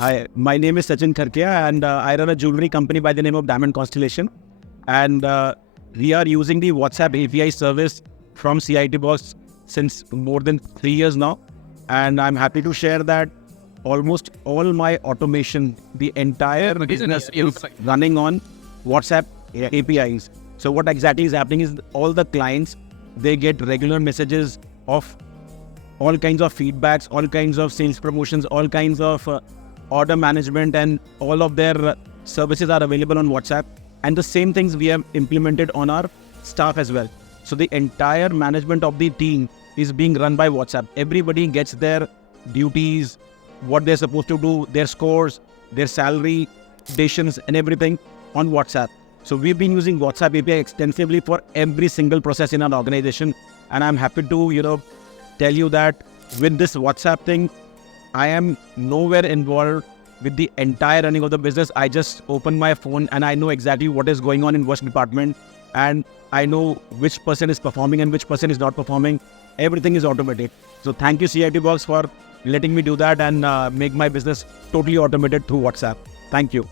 Hi, my name is Sachin and I run a jewelry company by the name of Diamond Constellation. And we are using the WhatsApp API service from ceoitbox since more than 3 years now. And I'm happy to share that almost all my automation, the entire business is running on WhatsApp APIs. So what exactly is happening is all the clients, they get regular messages of all kinds of feedbacks, all kinds of sales promotions, all kinds of order management, and all of their services are available on WhatsApp. And the same things we have implemented on our staff as well. So the entire management of the team is being run by WhatsApp. Everybody gets their duties, what they're supposed to do, their scores, their salary, stations, and everything on WhatsApp. So we've been using WhatsApp API extensively for every single process in our organization. And I'm happy to, tell you that with this WhatsApp thing, I am nowhere involved with the entire running of the business. I just open my phone and I know exactly what is going on in which department, and I know which person is performing and which person is not performing. Everything is automated. So thank you ceoitbox for letting me do that and make my business totally automated through WhatsApp. Thank you.